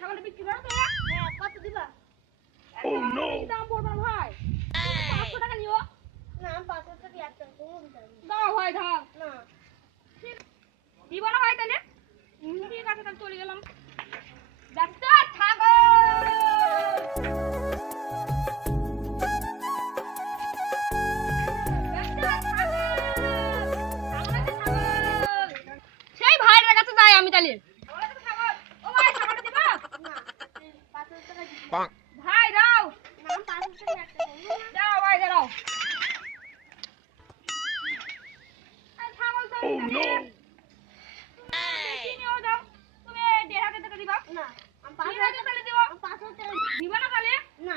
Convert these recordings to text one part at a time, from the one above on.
ছাগলটা বিক্রি করো তো? হ্যাঁ, কত দিবা? দাম পড়বে ভাই। 500 টাকা নিও। না, আমি 500 টাকা একটা কোনো দিতে পারবো না। দাও ভাই দাও। না। দিব না ভাই তাহলে? ঠিক আছে তাহলে চলে গেলাম। দেখছো ছাগল। সেই ভাইয়ের কাছে যাই আমি তাহলে। ও ভাই ছাগলটা দিবা? না, 500 টাকা দিবি। ভাই দাও। না, আমি 500 টাকা একটা কোনো না। দাও ভাই দাও। ছাগল তো কিনেও দাও। তুমি 1,500 টাকা দিবা? না, আমি 3,000 500 টাকা দিব। 500 টাকা দিবা না তাহলে? না।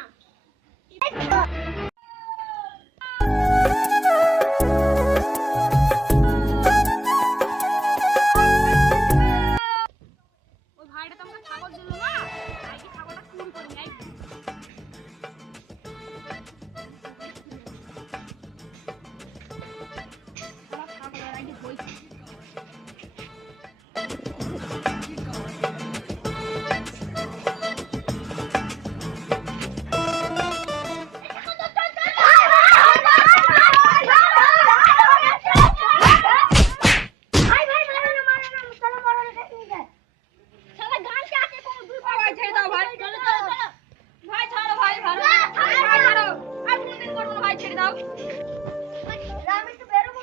ওই ভাইটা তো আমাকে ছাগল দিল না, তাই কি ছাগলটা চুরি করে নেয়? শালা ছাগলের আগে হইছে। শালা গান কে আকে কোন দুই ভাই ছেড়ে দাও ভাই। ভাই ছাড়ো ভাই ছাড়ো। ভাই ছাড়ো। আর কোনদিন করব না ভাই ছেড়ে দাও। আমি একটু বেরোবো।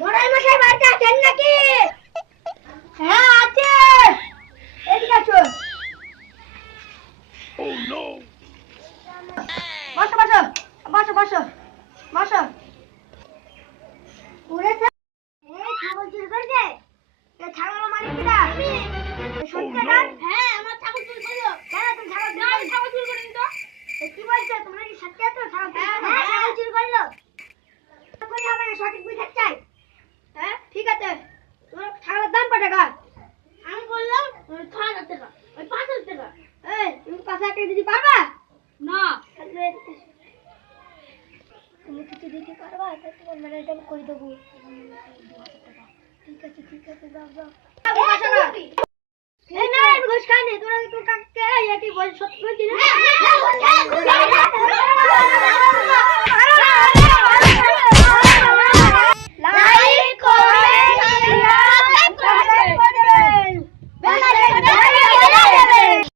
মরাই মশাই বাড়িতে আছেন নাকি? হ্যাঁ আছে। এদিকে আসো। বসো বসো বসো বসো বসো। উড়েছে। এই ছাগল চুরি করেছে? এই ছাগল মালিক কিরা? সত্যি না? হ্যাঁ, আমার ছাগল চুরি করলো। কেন তুমি ছাগল চুরি না আমি করলে? ছাগল চুরি করিনি তো। কি বলছো? তোমরা কি সত্যি আছো? ছাগল চুরি করলো? হ্যাঁ, ছাগল চুরি করলো। করে হবে না, সঠিক বিচার চাই। হ্যাঁ, ঠিক আছে। তোমার ছাগলের দাম কত টাকা? আমি বললাম 6,000 টাকা। ওই 5,000 টাকা। এই, তুমি 5,000 টাকা দিতে পারবা? না তুমি কিছু দিতে পারবা? তা তোমার ম্যানেজার করে দেবো। ঠিক আছে ঠিক আছে, যাও যাও। এই না, আমি ঘুষ খাইনি। তোরা একটু কাককে একই বল সত্যি বলছি না।